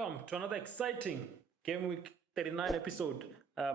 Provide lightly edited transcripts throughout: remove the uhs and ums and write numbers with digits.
welcome to another exciting Game Week 39 episode.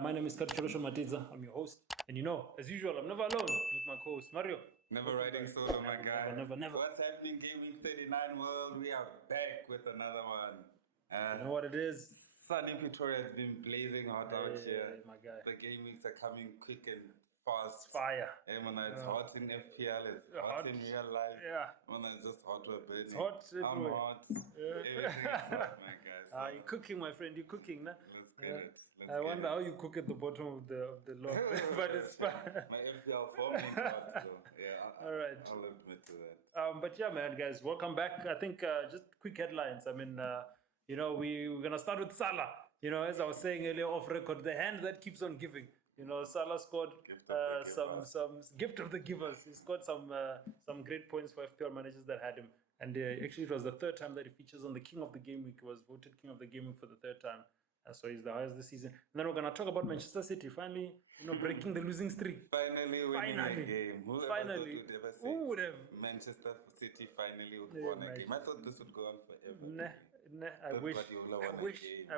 My name is Katchurosho Matiza. I'm your host. And as usual, I'm never alone with my co-host, Mario. Never riding solo, my guy. Never. What's happening, Game Week 39 world? We are back with another one. You know what it is? Sunny Pretoria has been blazing hot out here. My guy. The game weeks are coming quick and fast. Fire. It's hot in FPL, it's hot in real life. Yeah. It's just hot with burning. It's hot I'm everywhere. hot. Everything is hot, my guy. So You're cooking, my friend. You're cooking, nah? let's get it. I wonder how you cook at the bottom of the log. But it's fine. My FPL form is hot, so yeah. All right. I'll admit to that. But yeah, man, guys, welcome back. I think just quick headlines. I mean, we're going to start with Salah. As I was saying earlier off record, the hand that keeps on giving. Salah scored some gift of the givers. He scored some great points for FPL managers that had him. And actually, it was the third time that he features on the King of the Game Week. He was voted King of the Game Week for the third time. So he's the highest this season. And then we're going to talk about Manchester City finally, breaking the losing streak. Finally winning a game. Who would have? Manchester City finally would won a game. I thought this would go on forever. I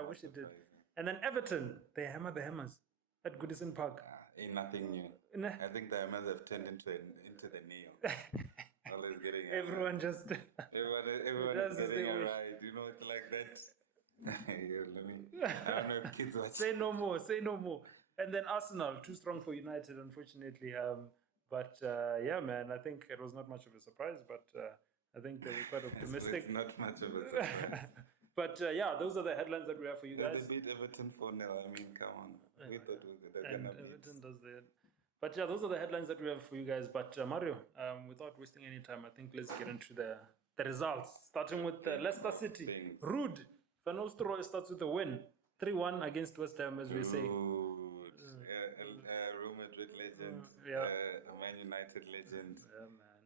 wish it did. And then Everton, they hammer the Hammers at Goodison Park. Ain't nothing new. I think the Hammers have turned into the nail. Always getting everyone just everyone is getting a ride. It's like that. I don't know if kids watch. Say no more. And then Arsenal, too strong for United, unfortunately. But man, I think it was not much of a surprise, but I think they were quite optimistic. It's not much of a surprise. But those are the headlines that we have for you guys. They beat Everton 4-0. I mean, come on. We thought they're gonna beat. Everton does that. But those are the headlines that we have for you guys. But Mario, without wasting any time, I think let's get into the results. Starting with Leicester City. Rude. Van Nistelrooy starts with a win. 3-1 against West Ham, as we say. Real Madrid legend. A Man United legend.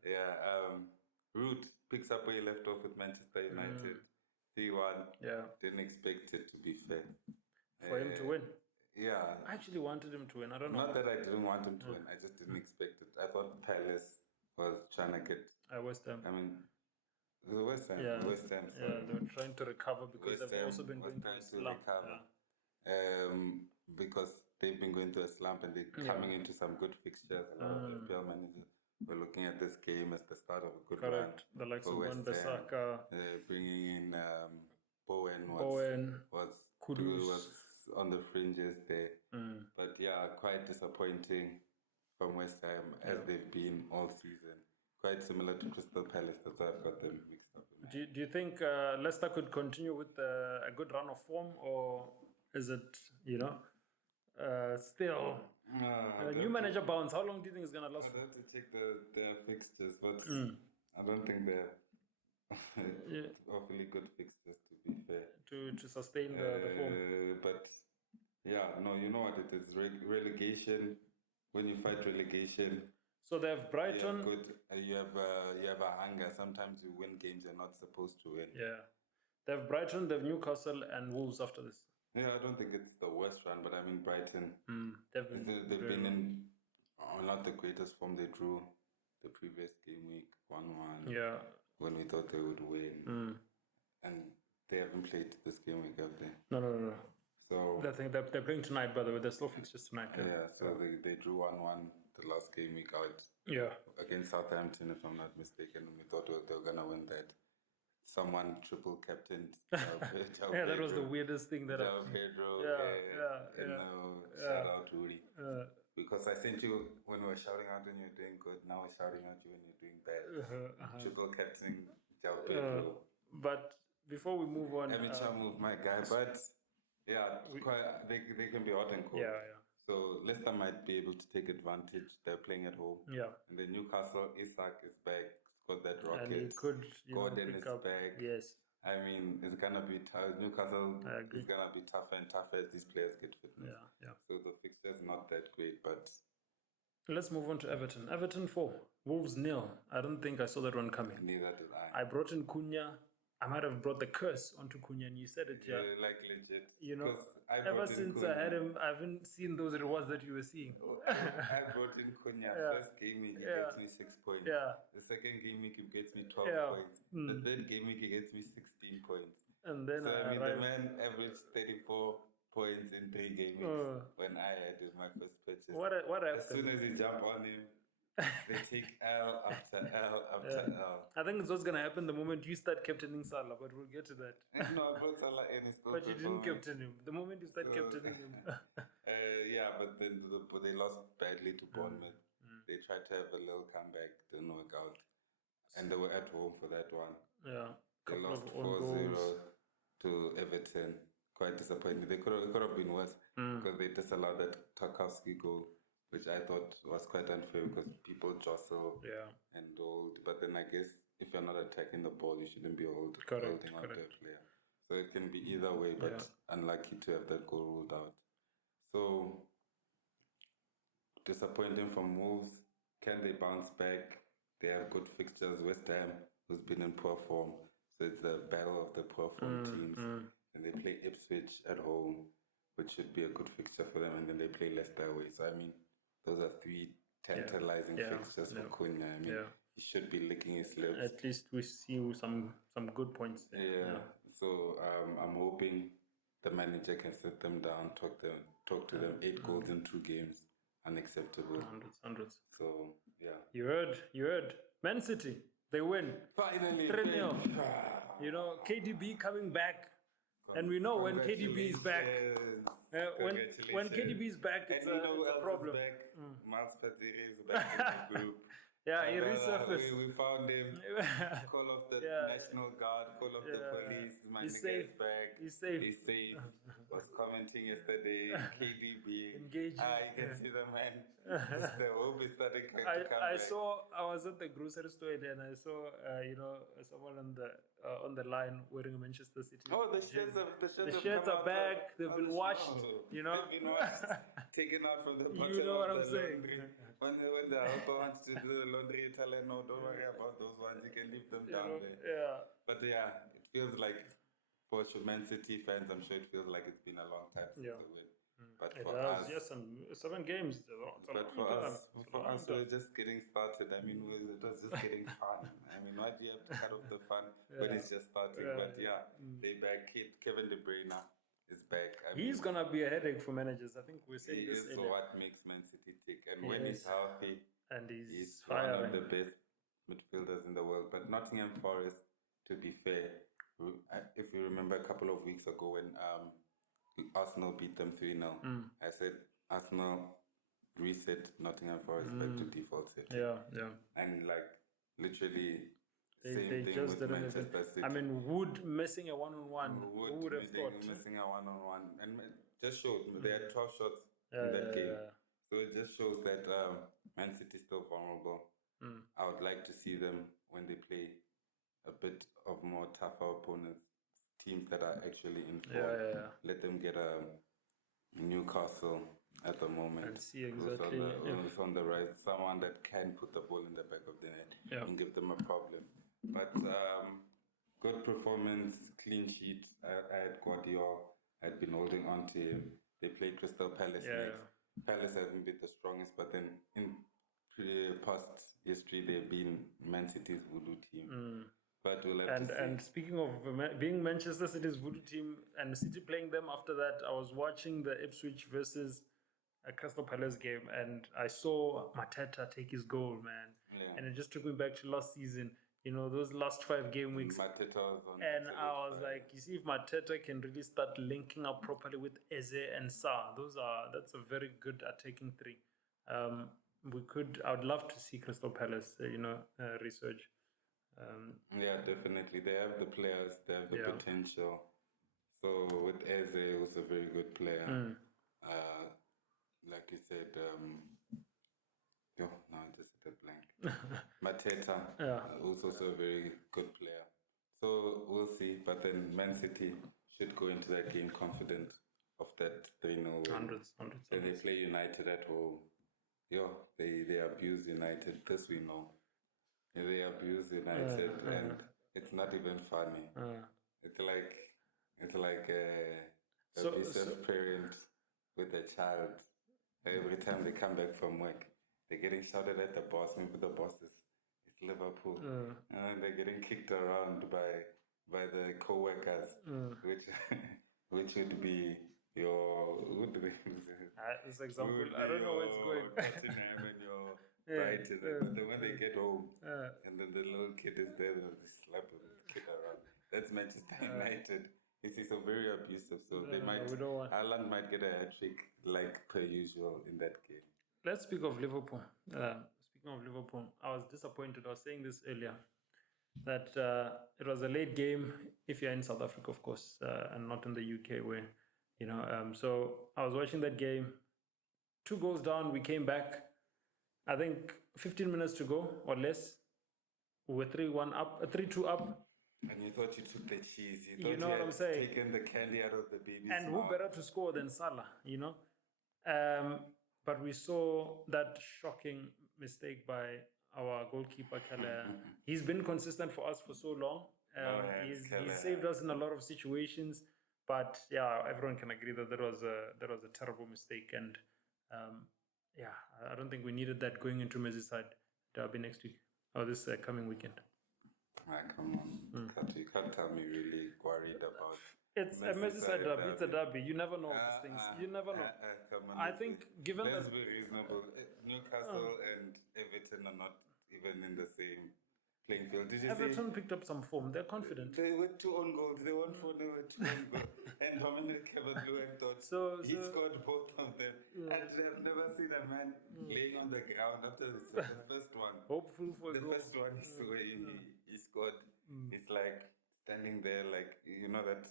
Yeah, man. Rude picks up where he left off with Manchester United. 3-1. Yeah. Didn't expect it, to be fair. For him to win. Yeah. I actually wanted him to win. I don't know. Not that I didn't want him to win. I just didn't expect it. I thought Palace was trying to get... West Ham. I mean... The West Ham. Yeah. West Ham. Yeah, they were trying to recover because they've also been going through a slump. Because they've been going through a slump and they're coming into some good fixtures. A lot of FPL managers were looking at this game as the start of a good run. The likes of Wan-Bissaka. Bringing in Bowen was on the fringes there. But quite disappointing from West Ham as they've been all season. Quite similar to Crystal Palace. That's why I've got them mixed up. Do you think Leicester could continue with a good run of form, or is it, still new manager bounce? How long do you think it's going to last? I'd have to check their fixtures, but I don't think they're awfully good fixtures, to be fair. To sustain the form. But you know what it is. Relegation, when you fight relegation... So they have Brighton. You have a hunger. Sometimes you win games you're not supposed to win. Yeah. They have Brighton, they have Newcastle and Wolves after this. Yeah, I don't think it's the worst run, but I mean Brighton. They've been in not the greatest form. They drew the previous game week 1-1. Yeah. When we thought they would win. And they haven't played this game week, have they? No. So I think they're playing tonight, by the way. They're slow fixtures tonight. Yeah, so they drew 1-1 the last game week out. Yeah. Against Southampton, if I'm not mistaken. And we thought they were going to win that. Someone triple captained. That was the weirdest thing that happened. Pedro. Shout out Rudy. Because I sent you when we were shouting out when you're doing good. Now we're shouting at you when you're doing bad. Triple captaining João Pedro. But before we move on... Amateur move, my guy. But they can be hot and cold. Yeah. So Leicester might be able to take advantage. They're playing at home. Yeah. And then Newcastle, Isak is back. Got that rocket. And he could, Gordon is back. Yes. I mean, it's gonna be tough. Newcastle is gonna be tougher and tougher as these players get fitness. Yeah. So the fixture is not that great, but let's move on to Everton. Everton 4, Wolves 0. I don't think I saw that one coming. Neither did I. I brought in Cunha. I might have brought the curse onto Cunha, and you said it, yeah. Like legit. Ever since I had him, I haven't seen those rewards that you were seeing. I brought in Cunha. First game week, he gets me 6 points. Yeah. The second game week, he gets me 12 points. The third game week, he gets me 16 points. And then so I mean, the man averaged 34 points in 3 game weeks when I had my first purchase. What happened? As soon as you jump on him, they take L after L after L. I think it's what's gonna happen the moment you start captaining Salah, but we'll get to that. No, I brought Salah in. But you didn't captain him. The moment you start captaining him. Yeah, but then they lost badly to Bournemouth. They tried to have a little comeback, didn't work out. And they were at home for that one. Yeah. They lost 4-0 to Everton. Quite disappointing. It could have been worse because they disallowed that Tarkowski goal, which I thought was quite unfair because people jostle and hold. But then I guess if you're not attacking the ball, you shouldn't be holding on to a player. So it can be either way, but unlucky to have that goal ruled out. So disappointing from Wolves. Can they bounce back? They have good fixtures. West Ham, who's been in poor form. So it's the battle of the poor form teams. And they play Ipswich at home, which should be a good fixture for them. And then they play Leicester away. So, I mean, those are 3 tantalizing fixtures for Cunha. I mean, he should be licking his lips. At least we see some good points there. Yeah. So I'm hoping the manager can sit them down, talk to them. 8 goals in 2 games. Unacceptable. Hundreds. So, yeah. You heard. Man City, they win. Finally. 3-0. You know, KDB coming back. And we know when KDB is back. When KDB is back, it's a problem. Miles Padziri is back in the group. Yeah, he resurfaced. We found him. Call of the National Guard, call of the police. He's safe. Back. He's safe. He's safe. Was commenting yesterday. KDB. Engaging. You can see the man. The hope is starting to come back. I was at the grocery store and I saw someone on the line wearing a Manchester City. Oh, the shirts are back. They've been washed. You know, they've been washed, taken out from the bottom. You know what I'm saying? When the helper wants to do the laundry, tell her no, don't worry about those ones. You can leave them down there. Yeah. But yeah, it feels like for Man City fans, I'm sure it feels like it's been a long time since they win. But for us, yes, 7 games. But for us, we're just getting started. I mean, it was just getting fun. I mean, why do you have to cut off the fun when it's just starting? But they back. Kevin De Bruyne is back. He's gonna be a headache for managers. I think we're saying this. He is what makes Man City tick. And when he's healthy, and he's one of the best midfielders in the world. But Nottingham Forest, to be fair, if you remember a couple of weeks ago when Arsenal beat them 3-0. I said Arsenal reset Nottingham Forest back to default setting. Yeah. And like literally they thing just with didn't Manchester City. I mean, Wood missing a one-on-one. Who would have thought? Missing a one-on-one. And just showed they had 12 shots in that game. So it just shows that Man City is still vulnerable. I would like to see them when they play a bit of more tougher opponents. Teams that are actually in form. Let them get a Newcastle at the moment. And see exactly who's on the right. Someone that can put the ball in the back of the net and give them a problem. But good performance, clean sheet. I had Guardiola. I'd been holding on to him. They played Crystal Palace next. Palace haven't been the strongest, but then in past history, they've been Man City's voodoo team. But we'll have to see. And speaking of being Manchester City's voodoo team and City playing them after that, I was watching the Ipswich versus a Crystal Palace game and I saw Mateta take his goal, man. Yeah. And it just took me back to last season. You know, those last 5 game weeks. Mateta was on. And I was like, you see, if Mateta can really start linking up properly with Eze and Sa, that's a very good attacking 3. I would love to see Crystal Palace, research. Yeah, definitely. They have the players, they have the potential. So with Eze, who's a very good player, like you said, now I just hit a blank. Mateta, who's also a very good player. So we'll see. But then Man City should go into that game confident of that 3-0 win. Hundreds. Then they play United at home. They abuse United. This we know. They abuse United, and it's not even funny. It's like a abusive parent with a child. Every time they come back from work, they're getting shouted at the boss. Maybe the boss is Liverpool, and they're getting kicked around by by the co-workers, which would be your this example, I don't know where it's going. Tottenham and your Brighton, but then when they get home and then the little kid is there, they slap the kid around. That's Manchester United. It's so very abusive. So Haaland might get a hat trick like per usual in that game. Let's speak of Liverpool. Speaking of Liverpool, I was disappointed. I was saying this earlier that it was a late game if you're in South Africa, of course, and not in the UK where, so I was watching that game. 2 goals down, we came back. I think 15 minutes to go or less. We were 3-1 up, 3-2 up. And you thought you took the cheese. You thought you know what I'm saying? Taken the candy out of the baby's mouth. And who better to score than Salah, But we saw that shocking mistake by our goalkeeper, Keller. He's been consistent for us for so long. He's saved us in a lot of situations. But yeah, everyone can agree that that was a terrible mistake. And I don't think we needed that going into Merseyside derby next week or this coming weekend. Come on. You can't tell me really worried about it's a Merseyside derby. It's a derby. You never know these things. You never know. Come on, I think given let's that be reasonable. Newcastle and Everton are not even in the same playing field. Did you Everton picked up some form. They're confident. They were 2 own goals. They won 4-0 with 2 own goals. And Dominic Calvert-Lewin thought he scored both of them. And I've never seen a man laying on the ground after the first one. Hopeful for the first one he scored. He's like standing there like, that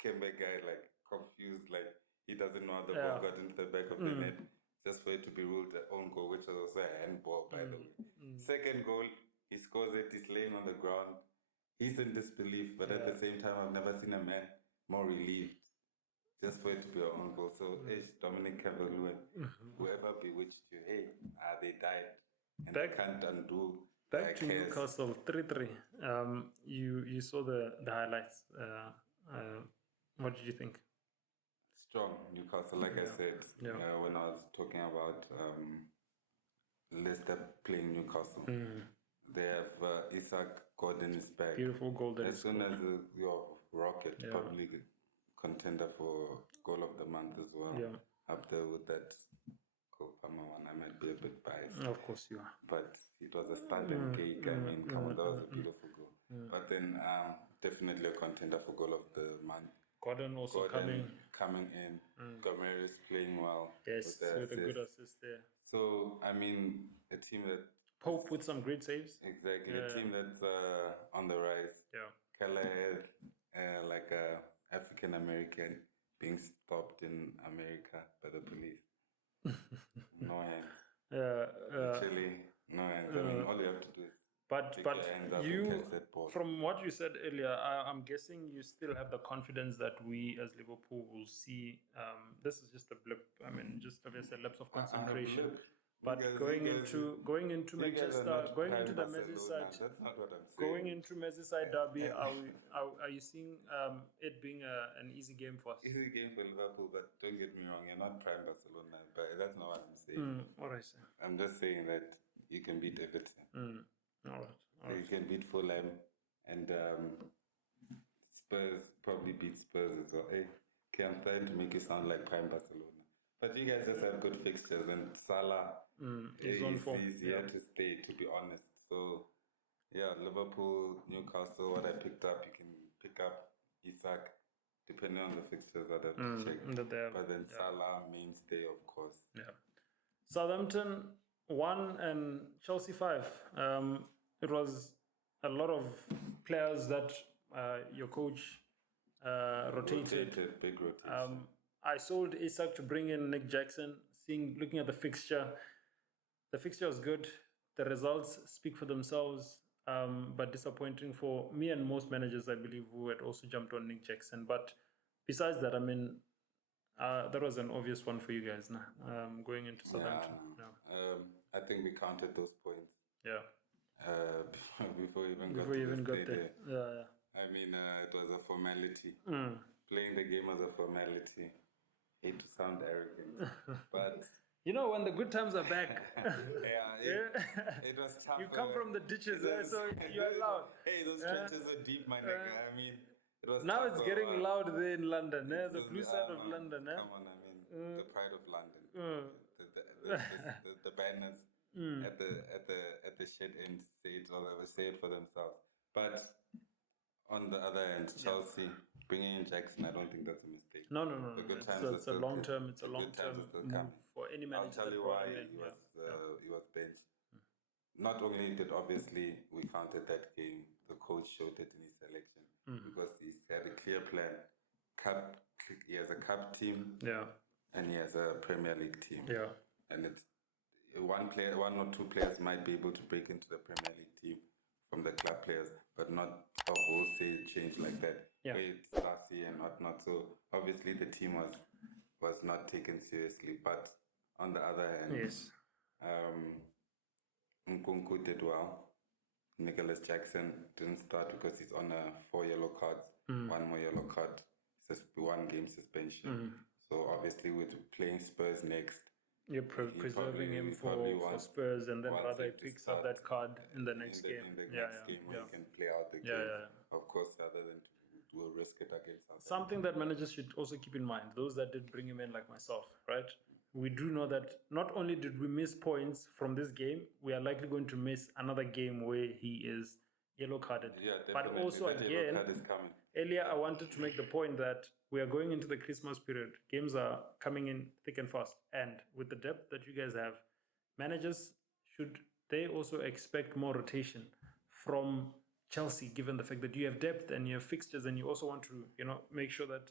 Kembe guy, like confused, like he doesn't know how the ball got into the back of the net, just for it to be ruled an own goal, which was also a handball, by the way. Second goal, he scores it, he's laying on the ground. He's in disbelief, but at the same time, I've never seen a man more relieved just for it to be an own goal. So, Dominic Calvert-Lewin, whoever bewitched you, they died. And they can't undo. Back to Newcastle, 3-3. You saw the highlights. What did you think? Strong Newcastle, like I said, when I was talking about Leicester playing Newcastle. They have Isaac Gordon is back. Beautiful goal there. As soon as your Rocket, probably contender for goal of the month as well. Yeah. Up there with that Palmer one. I might be a bit biased. Of course you are. But it was a stunning cake. I mean, come on, that was a beautiful goal. But then definitely a contender for goal of the month. Gordon coming in. Gomery's playing well. Yes, with a good assist there. So, I mean, a team that... Pope with some great saves. Exactly. A team that's on the rise. Yeah. Keller had like a African-American being stopped in America by the police. No hands. Actually, no hands. I mean, all you have to do is but you, from what you said earlier, I'm guessing you still have the confidence that we as Liverpool will see. This is just a blip. I mean, just obviously a lapse of concentration. But going into Manchester, going into the Merseyside, that's not what I'm saying. Going into Merseyside derby, are you seeing it being an easy game for us? Easy game for Liverpool, but don't get me wrong, you're not prime Barcelona, but that's not what I'm saying. What I say? I'm just saying that you can beat Everton. All right. You can beat Fulham, and Spurs probably beat Spurs as well. Okay, I'm trying to make it sound like prime Barcelona. But you guys just have good fixtures, and Salah is on form. He's here to stay, to be honest. So, yeah, Liverpool, Newcastle, what I picked up, you can pick up Isaac, depending on the fixtures that I've checked. But then Salah, mainstay, of course. Yeah. Southampton 1 and Chelsea 5. It was a lot of players that your coach rotated. Big rotation. I sold Isaac to bring in Nick Jackson. Looking at the fixture was good. The results speak for themselves, but disappointing for me and most managers, I believe, who had also jumped on Nick Jackson. But besides that, I mean, that was an obvious one for you guys now, going into Southampton. I think we counted those points. Yeah. Before you even got there. Yeah. I mean, it was a formality. Playing the game was a formality. Hate to sound arrogant, but You know, when the good times are back. It was tough. You come from the ditches, so you're loud. Hey, those trenches are deep, my nigga. I mean, it was now tough it's getting loud there in London, the blue side of no, London. Come on, I mean, the pride of London. The banners at the shed end say it for themselves. But on the other hand, Chelsea bringing in Jackson, I don't think that's a mistake. No. The good times It's a long term. It's a long term move for any manager. I'll tell you why he was benched. Not only did obviously we counted that game, the coach showed it in his selection because he had a clear plan. He has a cup team, and he has a Premier League team, and it's one or two players might be able to break into the Premier League team from the club players, but not a wholesale change like that. It's classy and whatnot. So obviously the team was not taken seriously. But on the other hand, Nkunku did well. Nicholas Jackson didn't start because he's on 4 yellow cards. One more yellow card. It's 1 game suspension. So obviously we're playing Spurs next. You're preserving him for Spurs, and then rather he picks up that card in the next game. In the next game where he can play out the game. Of course, rather than to risk it against us. Something that managers should also keep in mind, those that did bring him in like myself, right? We do know that not only did we miss points from this game, we are likely going to miss another game where he is yellow carded. But also again, earlier I wanted to make the point that we are going into the Christmas period. Games are coming in thick and fast. And with the depth that you guys have, managers, should they also expect more rotation from Chelsea, given the fact that you have depth and you have fixtures, and you also want to, make sure that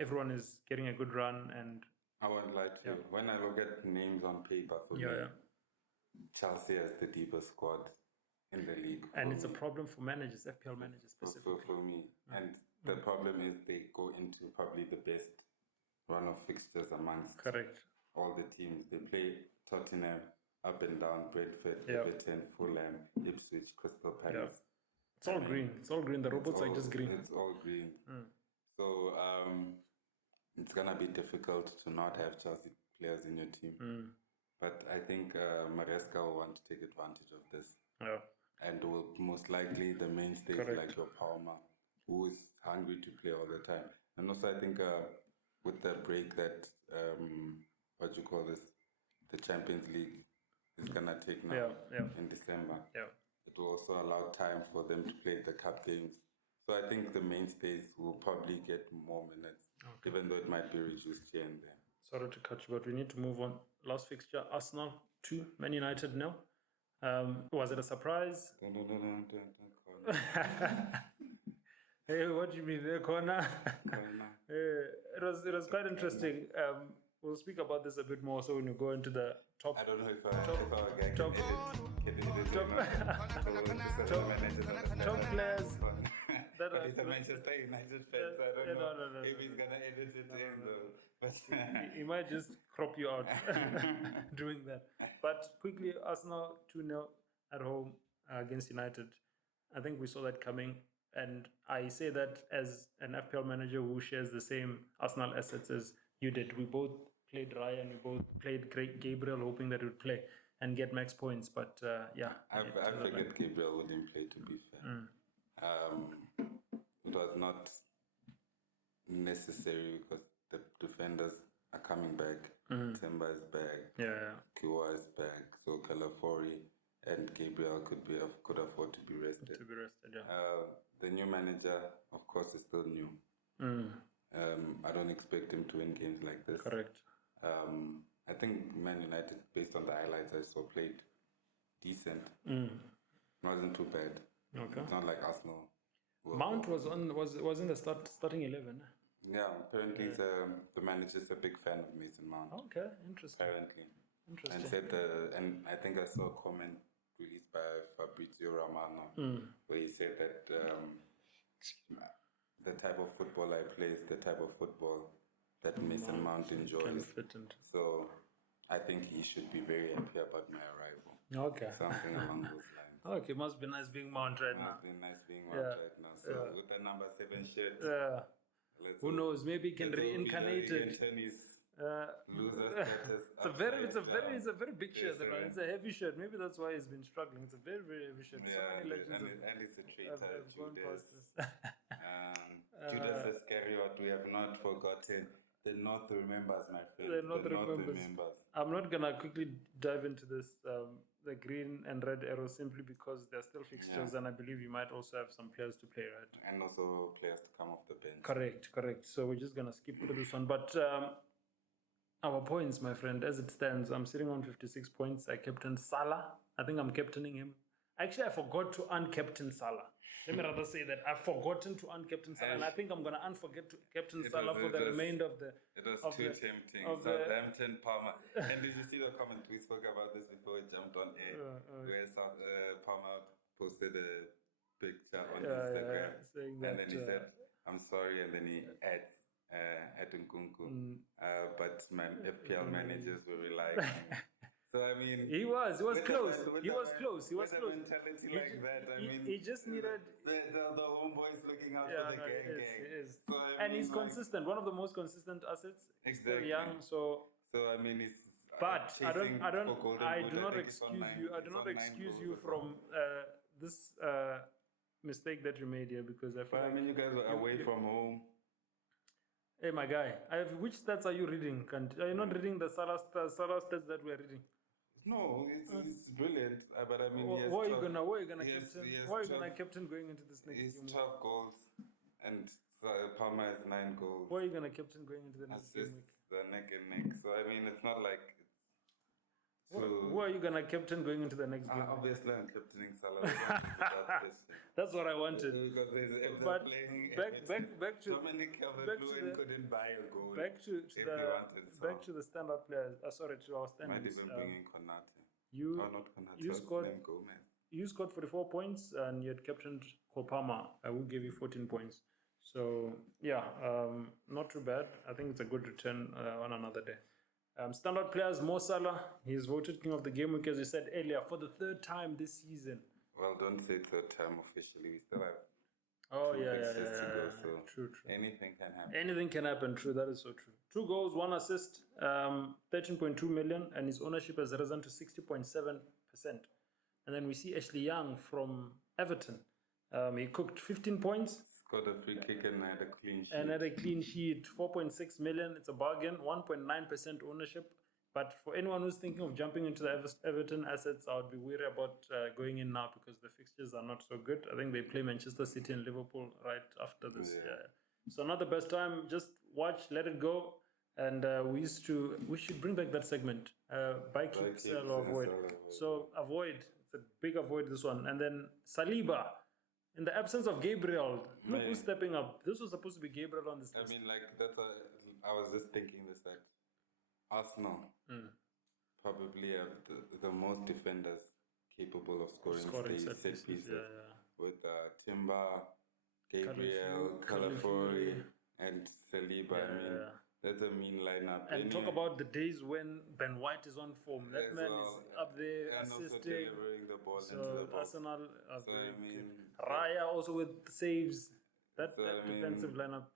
everyone is getting a good run? And I won't lie to you. When I look at names on paper, for me, Chelsea has the deepest squad in the league. And it's a problem for managers, FPL managers specifically. For me. And the problem is they go into probably the best run of fixtures amongst all the teams. They play Tottenham up and down, Brentford, Everton, Fulham, Ipswich, Crystal Palace. It's all green. It's all green. The robots are just green. It's all green. So it's going to be difficult to not have Chelsea players in your team. But I think Maresca will want to take advantage of this. And will most likely the mainstays like your Palmer, who is hungry to play all the time. And also I think with the break that, the Champions League is going to take now in December. It will also allow time for them to play the cup games. So I think the mainstays will probably get more minutes, even though it might be reduced here and there. Sorry to cut you, but we need to move on. Last fixture, Arsenal 2, Man United 0. Was it a surprise? Hey, what do you mean there, corner? It was quite interesting. We'll speak about this a bit more so when we go into the top. I don't know if I can top players that are. He's a Manchester United fan, so I don't know if he's gonna edit it in though. But he might just crop you out doing that. But quickly, Arsenal 2-0 at home against United. I think we saw that coming. And I say that as an FPL manager who shares the same Arsenal assets as you did. We both played Ryan, we both played Gabriel, hoping that he would play and get max points. But I figured Gabriel wouldn't play, to be fair. It was not necessary because the defenders are coming back. Timber is back. Kiwa is back. So Calafori and Gabriel could afford to be rested. The new manager, of course, is still new. I don't expect him to win games like this. I think Man United, based on the highlights I saw, played decent. Wasn't too bad. It's not like Arsenal. Mount was in the starting 11. Yeah, apparently the manager's a big fan of Mason Mount. Okay, interesting. Apparently. And said and I think I saw a comment released by Fabrizio Romano where he said that the type of football I play is the type of football that Mason Mount enjoys. So I think he should be very happy about my arrival. Something along those lines. Okay, must be nice being Mount right now. Must be nice being Mount right now. So with the number 7 shirt, who knows? Maybe he can reincarnate it. Loser status. It's a very big shirt. It's a heavy shirt. Maybe that's why he's been struggling. It's a very, very heavy shirt. Yeah, so many legends and it's a traitor, have gone past Judas. this. Judas Iscariot, we have not forgotten. The North remembers, my friend. The North remembers. I'm not gonna quickly dive into this, the green and red arrows, simply because they're still fixtures, and I believe you might also have some players to play, right? And also players to come off the bench. Correct. So we're just gonna skip through this one, but our points, my friend, as it stands, I'm sitting on 56 points. I captained Salah. I think I'm captaining him. Actually, I forgot to uncaptain Salah. Let me rather say that I've forgotten to uncaptain Salah, and I think I'm gonna unforget to captain Salah for the remainder of the. It was too tempting. Southampton, Palmer. And did you see the comment? We spoke about this before we jumped on air, where Palmer posted a picture on Instagram, saying that, and then he said, "I'm sorry," and then he adds, Nkunku. But my FPL managers were relying on me. So I mean, he was close. He was close. A mentality like that, I mean, he just needed the homeboys looking out for the gang. It is. So, and he's consistent. One of the most consistent assets. Exactly. Still young, so. So I mean, it's. But I do not excuse you from this mistake that you made here, because I feel. But I mean, you guys were away from home. Hey, my guy, which stats are you reading? Are you not reading the Salah stats that we're reading? No, it's brilliant. But I mean, why are you gonna captain going into this next game? He's 12 goals, and Palmer has 9 goals. Why are you gonna captain going into the next game week? The neck and neck. So I mean, it's not like. Why are you gonna captain going into the next game? Obviously, I'm captaining Salah. That's what I wanted. Because but back to Dominic Calvert-Lewin couldn't buy a goal. Back to the standout players. To our standings. Might even bring in Konate. Not Konate. You scored 44 points, and you had captained Kopama. I will give you 14 points. So yeah, not too bad. I think it's a good return on another day. Standout players, Mo Salah. He's voted king of the game week, as you said earlier, for the 3rd time this season. Well, don't say 3rd time officially. We still have. True. Anything can happen. Anything can happen. True, that is so true. 2 goals, 1 assist, 13.2 million, and his ownership has risen to 60.7%. And then we see Ashley Young from Everton. He cooked 15 points. Got a free kick and had a clean sheet. 4.6 million. It's a bargain. 1.9% ownership. But for anyone who's thinking of jumping into the Everton assets, I would be wary about going in now, because the fixtures are not so good. I think they play Manchester City and Liverpool right after this. So not the best time. Just watch, let it go. And we should bring back that segment. Buy, keep, sell, or avoid. So avoid. It's a big avoid, this one. And then Saliba. In the absence of Gabriel, look who's stepping up. This was supposed to be Gabriel on this list. I mean, like, I was just thinking this, that Arsenal probably have the most defenders capable of scoring set pieces. With Timber, Gabriel, Calafiori, and Saliba. I mean, that's a mean lineup. And talk about the days when Ben White is on form. That man is up there assisting. Also delivering the ball into the box. Arsenal are very good. Raya also with saves. That defensive lineup.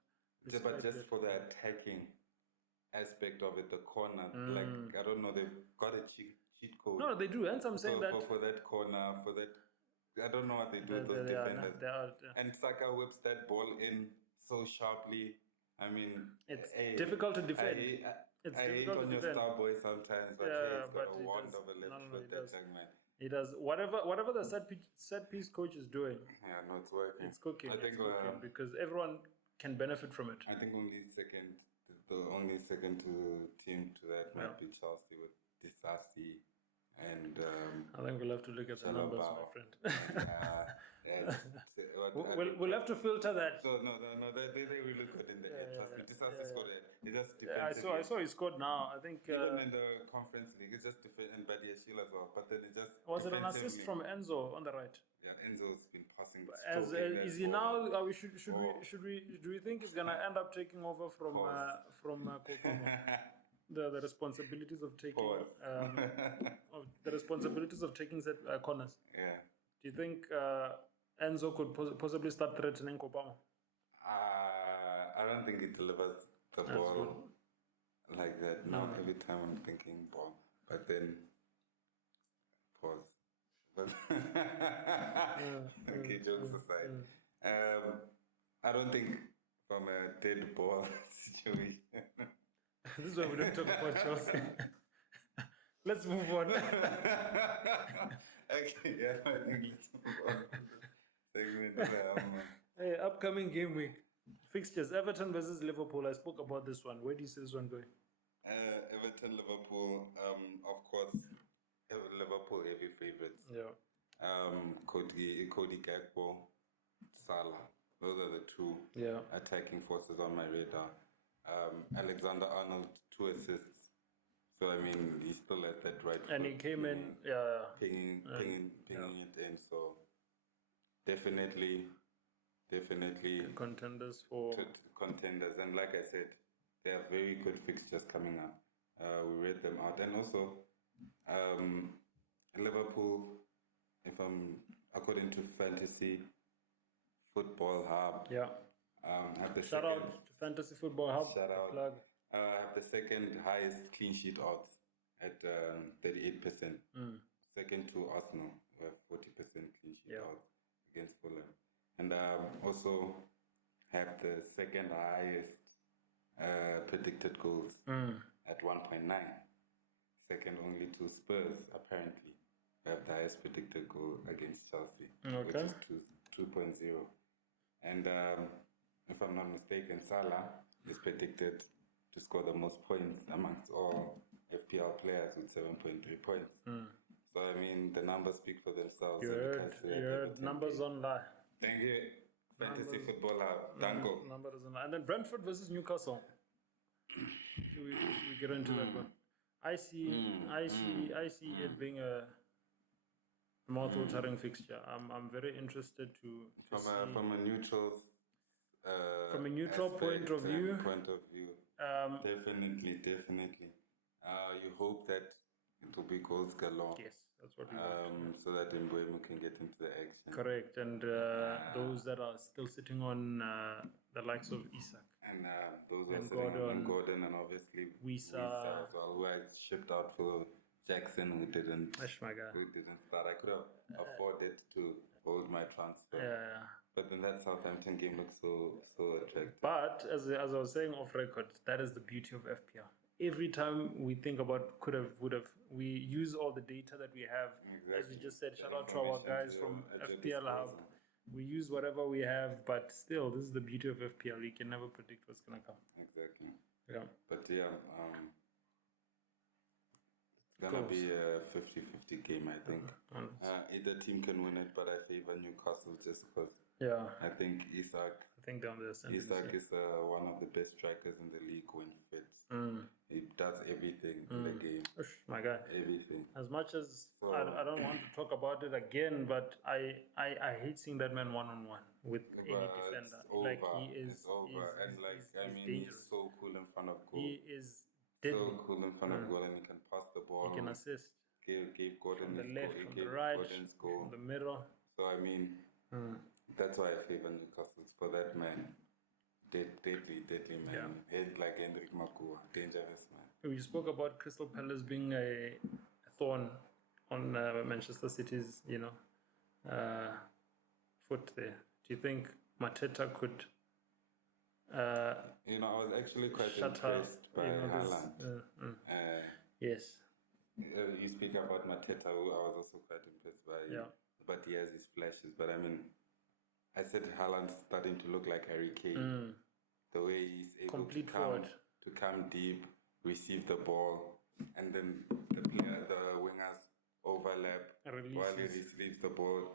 But just for the attacking aspect of it, the corner, like, I don't know, they've got a cheat code. No, they do. Hence I'm saying that. For that corner, for that, I don't know what they do with those defenders. And Saka whips that ball in so sharply. I mean, it's difficult to defend. I hate on your star boy sometimes, but he's got a wand of a left foot, that young man. He does whatever the set piece coach is doing. Yeah, no, it's working. It's cooking. It's cooking because everyone can benefit from it. I think the only second to team to that might be Chelsea with Disasi and. I think we'll have to look at the numbers, my friend. We'll have to filter that. No, they really good in the air. Trust me, Disasi scored it. It's just I saw he scored now. I think even in the Conference League, it's just different, and Badiashile as well. But then it just was it an assist from Enzo on the right? Yeah, Enzo's been passing. Is he now? Do we think he's gonna end up taking over from Kopama? The responsibilities of taking set corners. Yeah. Do you think Enzo could possibly start threatening Kopama? I don't think he delivers the ball like that. No, every time I'm thinking ball, but then pause. But okay, jokes aside, I don't think from a dead ball situation. This is why we don't talk about Chelsea. Let's move on. Okay, yeah, I think let's move on. Hey, upcoming game week. Fixtures, Everton versus Liverpool. I spoke about this one. Where do you see this one going? Everton, Liverpool, of course, Liverpool heavy favourites. Yeah. Cody Gakpo, Salah. Those are the two attacking forces on my radar. Alexander Arnold, 2 assists. So I mean, he still has that right. And he came in, pinging it in. So definitely contenders for contenders. And like I said, they have very good fixtures coming up. We read them out, and also Liverpool, according to Fantasy Football Hub, have the shout out to Fantasy Football Hub. Shout out. Plug. Have the second highest clean sheet odds at 38%. Second to Arsenal, who have 40% clean sheet odds against Fulham, and also have the second highest predicted goals at 1.9. Second only to Spurs, apparently, who have the highest predicted goal against Chelsea, which is 2.0. And if I'm not mistaken, Salah is predicted to score the most points amongst all FPL players with 7.3 points. So, I mean, the numbers speak for themselves. You heard numbers online. Thank you. Fantasy Football Hub. Dango. Numbers online. And then Brentford versus Newcastle. we get into that one. I see it being a mouth-watering fixture. I'm very interested to see. From a neutral point of view. Definitely. You hope that it will be goals galore. Yes, that's what we want. So that Mbeumo can get into the action. Correct, and those that are still sitting on the likes of Isak. And those are sitting on Gordon and obviously Wisa as well, who I shipped out for Jackson, who didn't start. I could have afforded to hold my transfer. Yeah. But then that Southampton game looks so attractive. But as I was saying off record, that is the beauty of FPL. Every time we think about could have, would have, we use all the data that we have. Exactly. As we just said, shout out to our guys from FPL Hub. We use whatever we have, but still, this is the beauty of FPL. You can never predict what's going to come. Exactly. Yeah. But yeah, it's going to be a 50-50 game, I think. Either team can win it, but I favor Newcastle just because. Yeah. I think Isak. Down there. Isak is one of the best strikers in the league when fit. He does everything in the game. My guy. Everything. As much as I don't want to talk about it again, but I hate seeing that man one-on-one with any defender. He is over. He's so cool in front of goal. He is deadly. So cool in front of goal, and he can pass the ball. He can assist. Gave Gordon from the left, from the right, from the middle. So I mean, that's why I favor Newcastle for that man. Deadly man. Yeah. Head like Hendrik Makua. Dangerous man. We spoke about Crystal Palace being a thorn on Manchester City's, foot there. Do you think Mateta could I was actually quite impressed by Haaland. Yes. You speak about Mateta, who I was also quite impressed by. Yeah. But he has his flashes. But I mean, I said Haaland's starting to look like Harry Kane. The way he's able to come deep, receive the ball, and then the wingers overlap while he receives the ball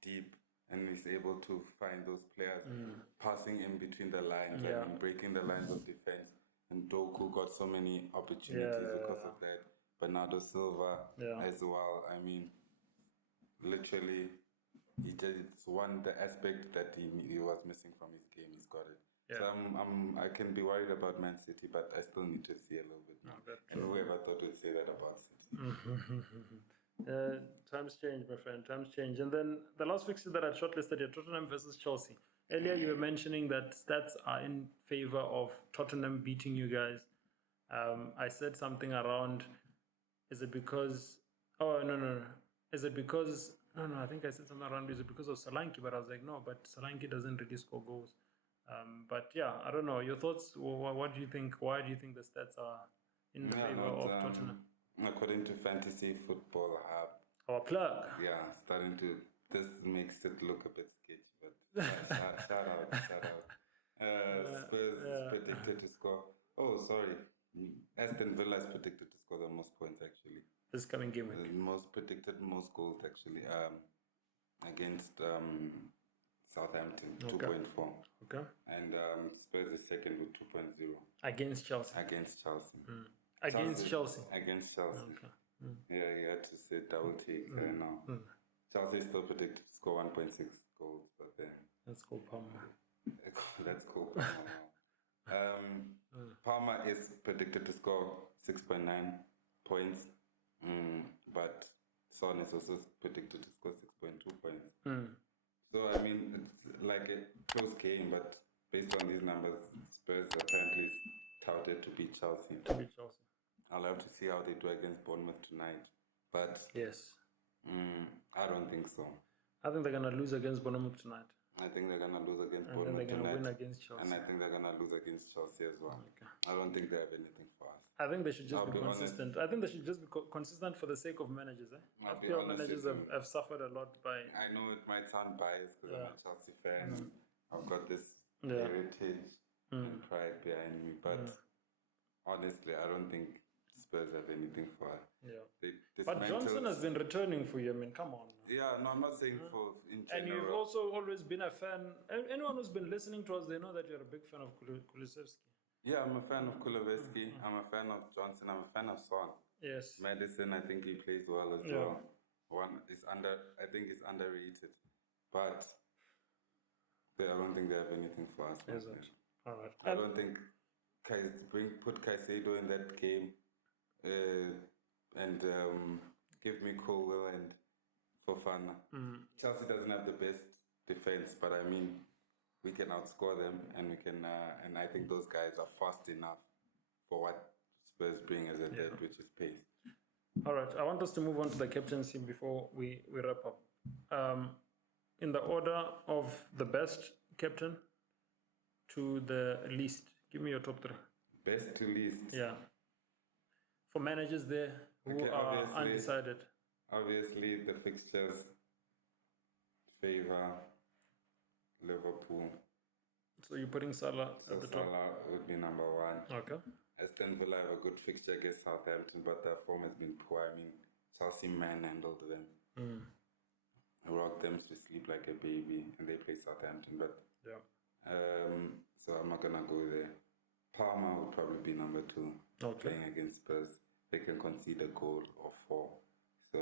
deep, and he's able to find those players passing in between the lines and breaking the lines of defense. And Doku got so many opportunities because of that. Bernardo Silva as well. I mean, literally, it's the aspect that he was missing from his game. He's got it. Yeah. So I can be worried about Man City, but I still need to see a little bit more. And whoever thought would say that about City? Times change, my friend. Times change. And then the last fixture that I shortlisted here, Tottenham versus Chelsea. Earlier, you were mentioning that stats are in favor of Tottenham beating you guys. I said something around, is it because, oh, no. Is it because, no, I think I said something around, is it because of Solanke? But I was like, no, but Solanke doesn't really score goals. But yeah, I don't know. Your thoughts, what do you think? Why do you think the stats are in favor of Tottenham? According to Fantasy Football Hub. Our plug. Yeah, starting to, this makes it look a bit sketchy, but shout out. Spurs is predicted to score. Oh, sorry. Aston Villa is predicted to score the most points actually. This coming game week. The most goals actually. Against Southampton, okay. 2.4. Okay. And Spurs is second with 2.0. Against Chelsea. Against Chelsea. Against Chelsea. Against Chelsea. Okay. Yeah, you had to say double take now. Chelsea is still predicted to score 1.6 goals, but then let's go Palmer. Let's go Palmer now. Palmer is predicted to score 6.9 points, but Son is also predicted to score 6.2 points. So I mean, it's like a close game, but based on these numbers, Spurs apparently is touted to beat Chelsea. I'll have to see how they do against Bournemouth tonight. But yes, I don't think so. I think they're gonna lose against Bournemouth tonight. I think they're gonna lose against and Bournemouth then they're tonight. gonna win against Chelsea. And I think they're gonna lose against Chelsea as well. Okay. I don't think they have anything for us. I think they should just be consistent. I think they should just be consistent for the sake of managers. FPL managers have suffered a lot by. I know it might sound biased because I'm a Chelsea fan. I've got this heritage and pride behind me, but honestly, I don't think Spurs have anything for us. Yeah. But Johnson has been returning for you. I mean, come on. Yeah, no, I'm not saying for in general. And you've also always been a fan. Anyone who's been listening to us, they know that you're a big fan of Kulusevski. Yeah, I'm a fan of Kulusevski. I'm a fan of Johnson. I'm a fan of Son. Yes. Madison, I think he plays well as well. I think he's underrated, but I don't think they have anything for us. All right. I don't think put Caicedo in that game and give me Colwell and Fofana. Chelsea doesn't have the best defense, but I mean, we can outscore them, and we can. And I think those guys are fast enough for what Spurs bring as a dead, which is pace. All right, I want us to move on to the captaincy before we wrap up. In the order of the best captain to the least, give me your top three. Best to least. Yeah. For managers there who are undecided. Obviously, the fixtures favor Liverpool. So you're putting Salah at the top? Salah would be number one. Okay. Aston Villa have a good fixture against Southampton, but their form has been poor. I mean, Chelsea manhandled them. Rocked them to sleep like a baby, and they play Southampton. But so I'm not gonna go there. Palmer would probably be number two, playing against Spurs. They can concede a goal or 4. So,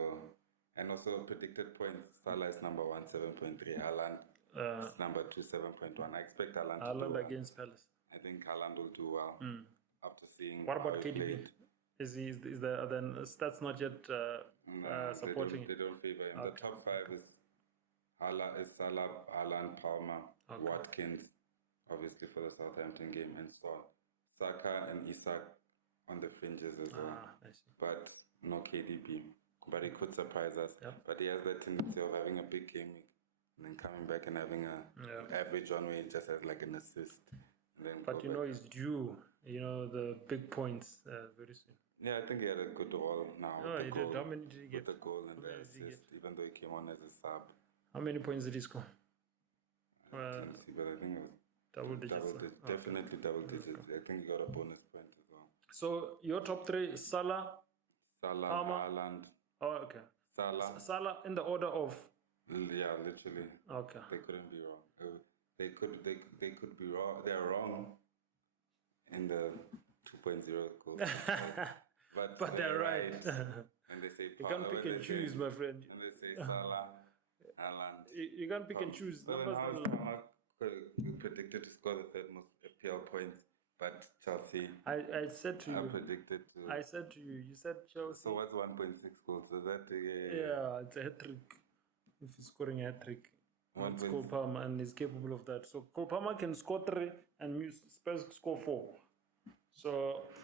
and also predicted points. Salah is number 1, 7.3. Haaland is number 2, 7.1. I expect Haaland to do well. Against Palace. I think Haaland will do well after seeing. What about KDB? Is the stats not yet supporting? They don't favor him. The top 5 is Salah, Haaland, Palmer, Watkins, obviously for the Southampton game, and Son. Saka and Isak on the fringes as well. I see. But no KDB. But he could surprise us. But he has that tendency of having a big game week and then coming back and having a average one where he just has like an assist. And then but he's due, the big points very soon. Yeah, I think he had a good all now. Oh, he did. How many did he get? With the goal and the assist, even though he came on as a sub. How many points did he score? I didn't see, but I think it was double digits. Definitely double digits. I think he got a bonus point as well. So your top 3: Salah, Palmer, Haaland. Oh, okay. Salah in the order of. Yeah, literally. Okay. They couldn't be wrong. They could be wrong. They're wrong in the 2.0 goal. but they're right. And they say you can't pick and choose, my friend. And they say Salah, Haaland. You can't pick and choose. Numbers predicted to score the 3rd most FPL points, But Chelsea. I said to you. Predicted to. I said to you. You said Chelsea. So what's 1.6 goals? So that. Yeah, it's a hat trick. If he's scoring a hat trick, it's Cole Palmer, and he's capable of that. So Cole Palmer can score 3, and Spurs score 4. So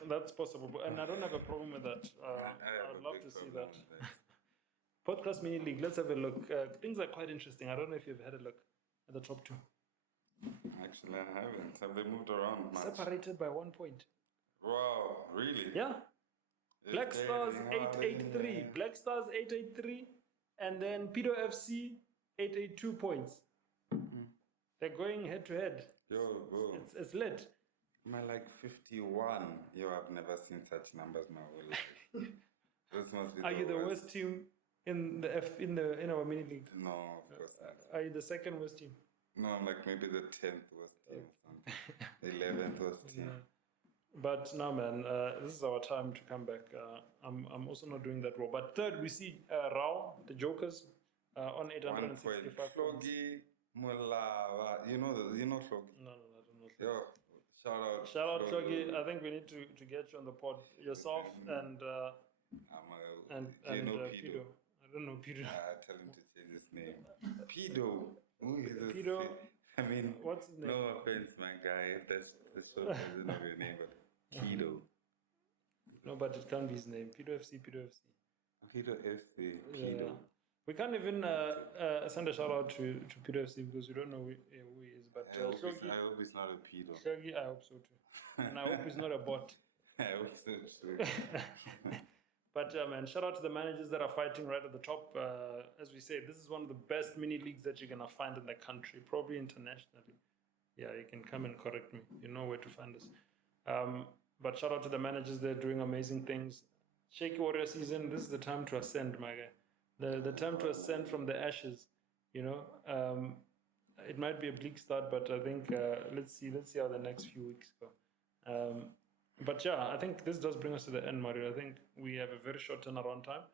that's possible, and I don't have a problem with that. I'd love to see that. Podcast Mini League. Let's have a look. Things are quite interesting. I don't know if you've had a look at the top 2. Actually, I haven't. Have they moved around much? Separated by 1 point. Wow, really? Yeah. Black Stars 883. Black Stars 883, and then Pedo FC 882 points. They're going head to head. Yo, bro. It's lit. Like 51. Yo, I've never seen such numbers my whole life. This must be. Are you the worst team in our mini league? No, of course not. Are you the second worst team? No, I'm like maybe the 10th worst team or something. The 11th worst team. Yeah. But no, man, this is our time to come back. I'm also not doing that well. But third, we see Rao, the Jokers, on 865 points. Mulava. You know Shlogi? No, I don't know. Yo, shout out Shlogi. I think we need to get you on the pod. Yourself and Pido. I don't know Pido. Tell him to change his name. Pido. Pido. I mean, what's his name? No offense, my guy. If that's the show doesn't know your name, but Pido. No, but it can't be his name. Pido FC. Pido FC. Pido. Yeah. We can't even send a shout out to Pido FC because we don't know who he is. But I hope he's not a pedo. Shaggy, I hope so too. And I hope he's not a bot. I hope so too. But man, shout out to the managers that are fighting right at the top. As we say, this is one of the best mini leagues that you're gonna find in the country, probably internationally. Yeah, you can come and correct me. You know where to find us. But shout out to the managers; they're doing amazing things. Shaky Warrior season. This is the time to ascend, my guy. The time to ascend from the ashes. You know, it might be a bleak start, but I think let's see how the next few weeks go. But yeah, I think this does bring us to the end, Mario. I think we have a very short turnaround time.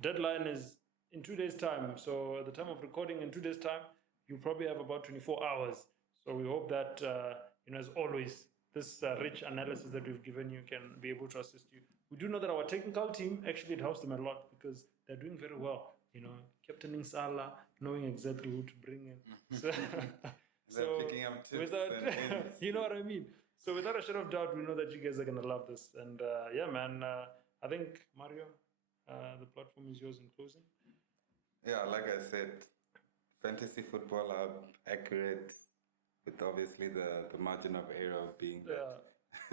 Deadline is in 2 days' time. So at the time of recording, in 2 days' time, you probably have about 24 hours. So we hope that, as always, this rich analysis that we've given you can be able to assist you. We do know that our technical team, actually, it helps them a lot because they're doing very well. Captaining Salah, knowing exactly who to bring in. So picking up tips without, and you know what I mean? So without a shadow of doubt, we know that you guys are going to love this. And yeah, man, I think, Mario, the platform is yours in closing. Yeah, like I said, fantasy football are accurate with obviously the margin of error being that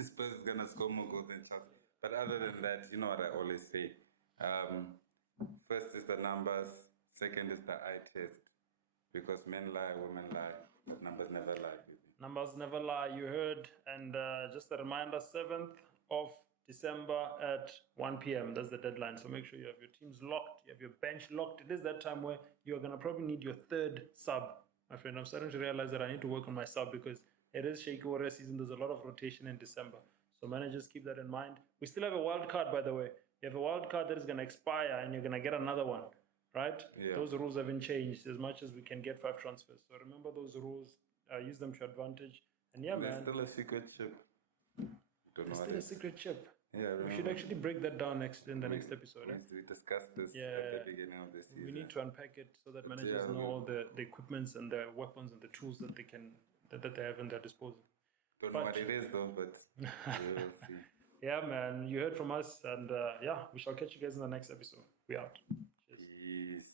Spurs is going to score more goals than Chelsea. But other than that, you know what I always say. First is the numbers. Second is the eye test. Because men lie, women lie, but numbers never lie. Numbers never lie, you heard. And just a reminder, 7th of December at 1 p.m. That's the deadline. So make sure you have your teams locked, you have your bench locked. It is that time where you're going to probably need your third sub. My friend, I'm starting to realize that I need to work on my sub because it is Shaky Warrior season. There's a lot of rotation in December. So managers, keep that in mind. We still have a wild card, by the way. You have a wild card that is going to expire and you're going to get another one, right? Yeah. Those rules haven't changed as much as we can get 5 transfers. So remember those rules. Use them to advantage. And yeah, there's man. There's still a secret chip. There's still a secret chip. Yeah, we should actually break that down in the next episode. We discussed this at the beginning of this season. We need to unpack it so that managers know all the equipments and the weapons and the tools that they have in their disposal. Don't know what it is though, but we'll see. Yeah, man. You heard from us, and yeah, we shall catch you guys in the next episode. We out. Cheers. Peace.